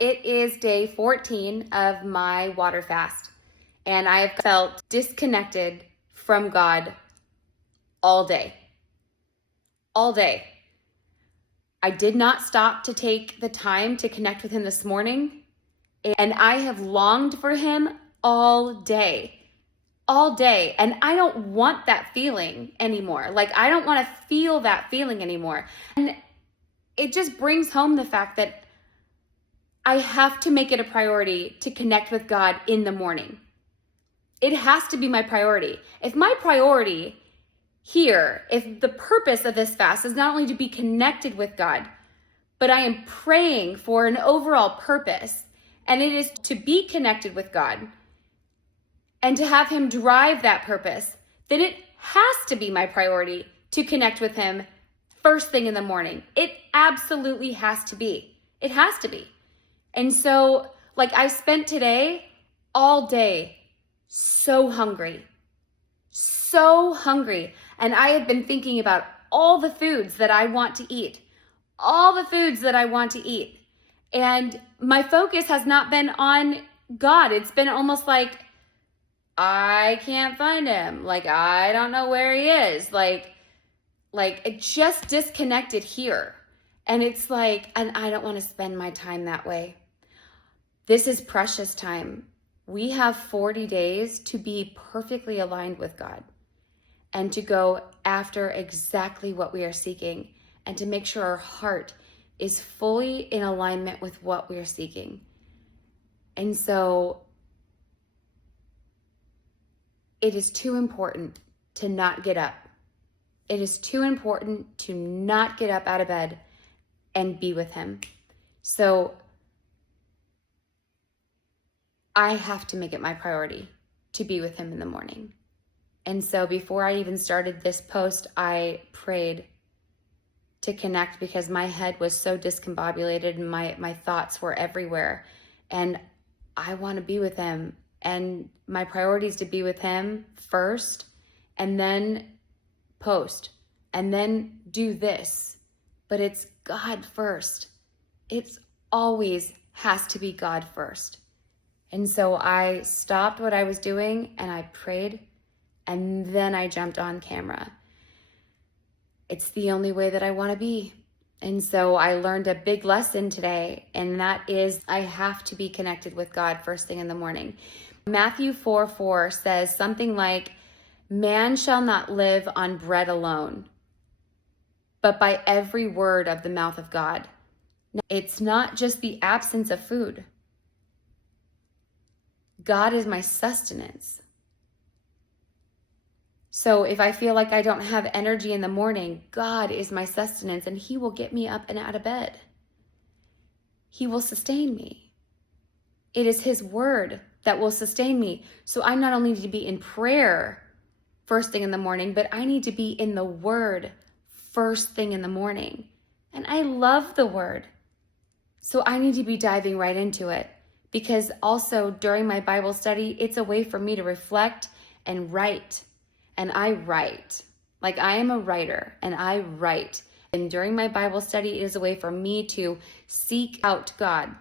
It is day 14 of my water fast, and I have felt disconnected from God all day. All day. I did not stop to take the time to connect with him this morning, and I have longed for him all day. All day. And I don't want that feeling anymore. Like, I don't want to feel that feeling anymore. And it just brings home the fact that I have to make it a priority to connect with God in the morning. It has to be my priority. If my priority here, if the purpose of this fast is not only to be connected with God, but I am praying for an overall purpose, and it is to be connected with God and to have him drive that purpose, then it has to be my priority to connect with him first thing in the morning. It absolutely has to be. It has to be. And so, like, I spent today all day so hungry. And I have been thinking about all the foods that I want to eat. And my focus has not been on God. It's been almost like, I can't find him. Like, I don't know where he is. Like it just disconnected here. And it's like, and I don't want to spend my time that way. This is precious time. We have 40 days to be perfectly aligned with God and to go after exactly what we are seeking and to make sure our heart is fully in alignment with what we are seeking. And so it is too important to not get up. It is too important to not get up out of bed and be with him. So I have to make it my priority to be with him in the morning. And so before I even started this post, I prayed to connect because my head was so discombobulated and my thoughts were everywhere. And I want to be with him. And my priority is to be with him first, and then post, and then do this. But it's God first. It's always has to be God first. And so I stopped what I was doing and I prayed, and then I jumped on camera. It's the only way that I want to be. And so I learned a big lesson today, and that is I have to be connected with God first thing in the morning. Matthew 4:4 says something like, "Man shall not live on bread alone, but by every word of the mouth of God." Now, it's not just the absence of food. God is my sustenance. So if I feel like I don't have energy in the morning, God is my sustenance, and he will get me up and out of bed. He will sustain me. It is his word that will sustain me. So I not only need to be in prayer first thing in the morning, but I need to be in the word first thing in the morning. And I love the word. So I need to be diving right into it, because also during my Bible study, it's a way for me to reflect and write. And I write. Like, I am a writer and I write. And during my Bible study, it is a way for me to seek out God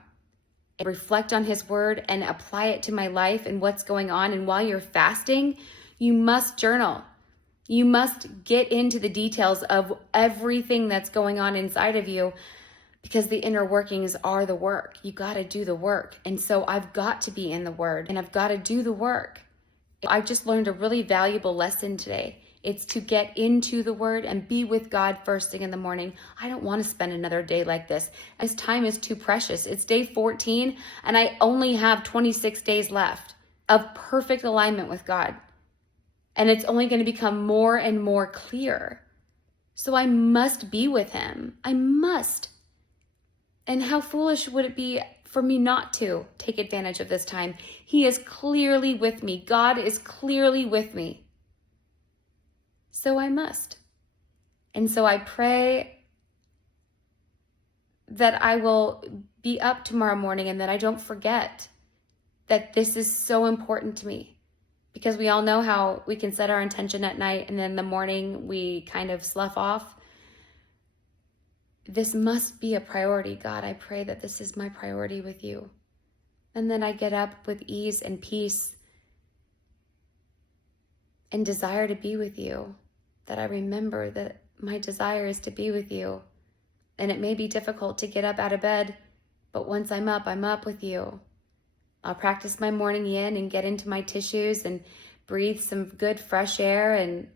and reflect on his word and apply it to my life and what's going on. And while you're fasting, you must journal. You must get into the details of everything that's going on inside of you, because the inner workings are the work. You got to do the work. And so I've got to be in the word and I've got to do the work. I just learned a really valuable lesson today. It's to get into the word and be with God first thing in the morning. I don't want to spend another day like this, as time is too precious. It's day 14 and I only have 26 days left of perfect alignment with God. And it's only going to become more and more clear. So I must be with him. I must. And how foolish would it be for me not to take advantage of this time? He is clearly with me. God is clearly with me. So I must. And so I pray that I will be up tomorrow morning and that I don't forget that this is so important to me. Because we all know how we can set our intention at night and then in the morning we kind of slough off. this must be a priority. God, I pray that this is my priority with you. And then I get up with ease and peace and desire to be with you, that I remember that my desire is to be with you. And it may be difficult to get up out of bed, but once I'm up with you. I'll practice my morning yin and get into my tissues and breathe some good fresh air and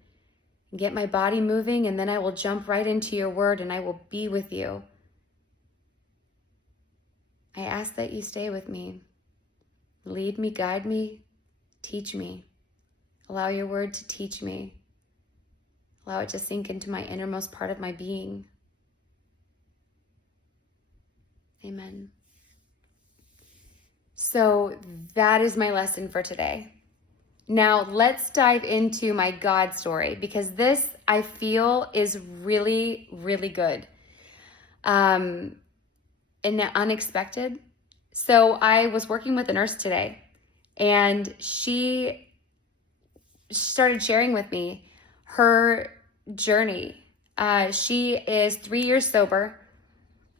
get my body moving, and then I will jump right into your word and I will be with you. I ask that you stay with me. Lead me, guide me, teach me. Allow your word to teach me. Allow it to sink into my innermost part of my being. Amen. So that is my lesson for today. Now let's dive into my God story, because this I feel is really, really good and unexpected. So I was working with a nurse today, and she started sharing with me her journey. She is 3 years sober.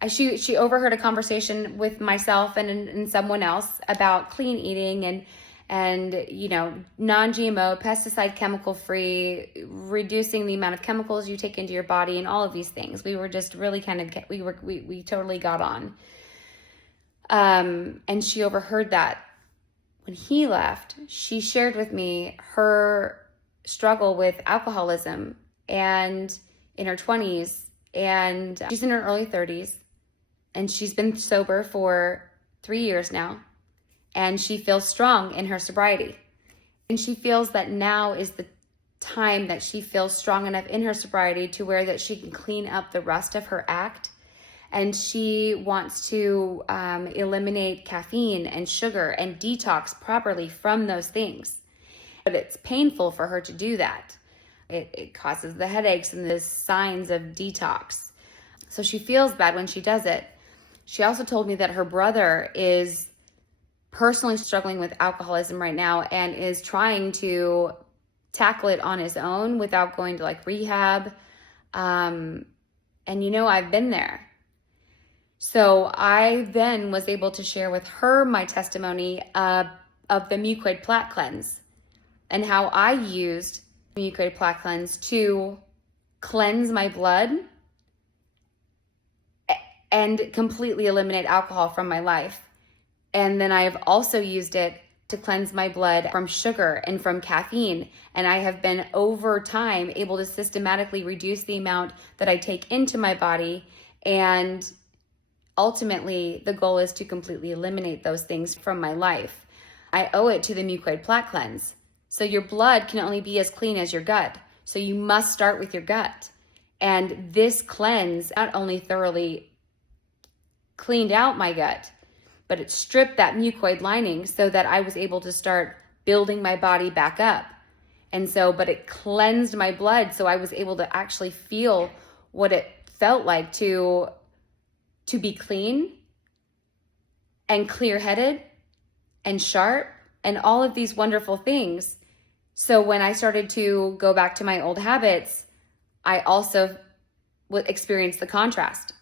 She overheard a conversation with myself and someone else about clean eating and non-GMO, pesticide, chemical free, reducing the amount of chemicals you take into your body, and all of these things. We were just really we totally got on. And she overheard that. When he left, she shared with me her struggle with alcoholism, and in her 20s, and she's in her early 30s, and she's been sober for 3 years now. And she feels strong in her sobriety. And she feels that now is the time that she feels strong enough in her sobriety to where that she can clean up the rest of her act. And she wants to eliminate caffeine and sugar and detox properly from those things. But it's painful for her to do that. It causes the headaches and the signs of detox. So she feels bad when she does it. She also told me that her brother is personally struggling with alcoholism right now and is trying to tackle it on his own without going to rehab. And I've been there. So I then was able to share with her my testimony of the Mucoid Plaque Cleanse and how I used Mucoid Plaque Cleanse to cleanse my blood and completely eliminate alcohol from my life. And then I have also used it to cleanse my blood from sugar and from caffeine. And I have been over time able to systematically reduce the amount that I take into my body. And ultimately, the goal is to completely eliminate those things from my life. I owe it to the Mucoid Plaque Cleanse. So your blood can only be as clean as your gut. So you must start with your gut. And this cleanse not only thoroughly cleaned out my gut, but it stripped that mucoid lining so that I was able to start building my body back up. But it cleansed my blood, so I was able to actually feel what it felt like to be clean and clear-headed and sharp and all of these wonderful things. So when I started to go back to my old habits, I also experienced the contrast.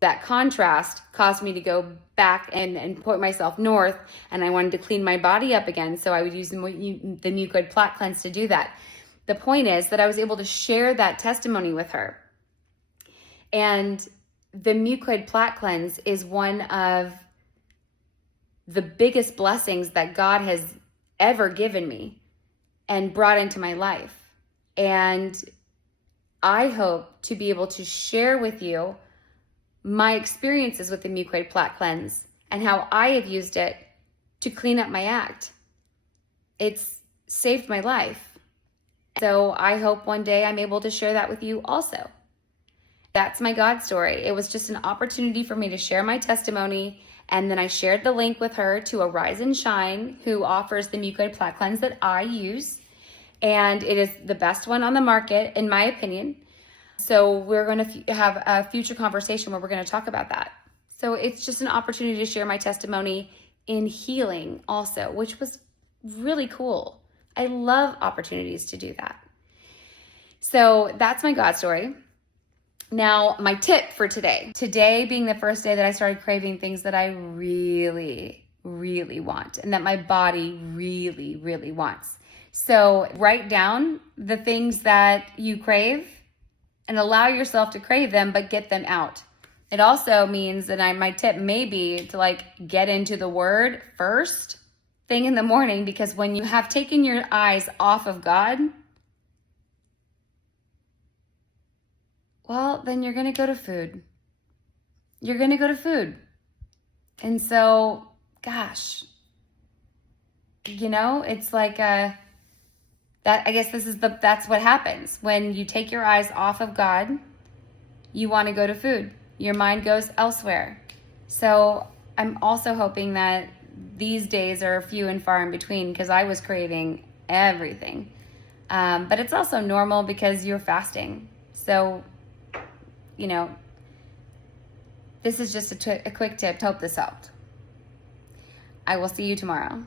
That contrast caused me to go back and point myself north, and I wanted to clean my body up again. So I would use the Mucoid Plaque Cleanse to do that. The point is that I was able to share that testimony with her. And the Mucoid Plaque Cleanse is one of the biggest blessings that God has ever given me and brought into my life. And I hope to be able to share with you my experiences with the Mucoid Plaque Cleanse and how I have used it to clean up my act. It's saved my life. So I hope one day I'm able to share that with you also. That's my God story. It was just an opportunity for me to share my testimony, and then I shared the link with her to Arise and Shine, who offers the Mucoid Plaque Cleanse that I use, and it is the best one on the market, in my opinion. So we're going to have a future conversation where we're going to talk about that. So it's just an opportunity to share my testimony in healing also, which was really cool. I love opportunities to do that. So that's my God story. Now, my tip for today being the first day that I started craving things that I really, really want and that my body really, really wants. So write down the things that you crave and allow yourself to crave them, but get them out. It also means that my tip may be to like get into the word first thing in the morning, because when you have taken your eyes off of God, well, then you're going to go to food. You're going to go to food. And so, gosh, it's like that. I guess that's what happens when you take your eyes off of God. You want to go to food. Your mind goes elsewhere. So I'm also hoping that these days are few and far in between, because I was craving everything. But it's also normal because you're fasting. So, this is just a quick tip. Hope this helped. I will see you tomorrow.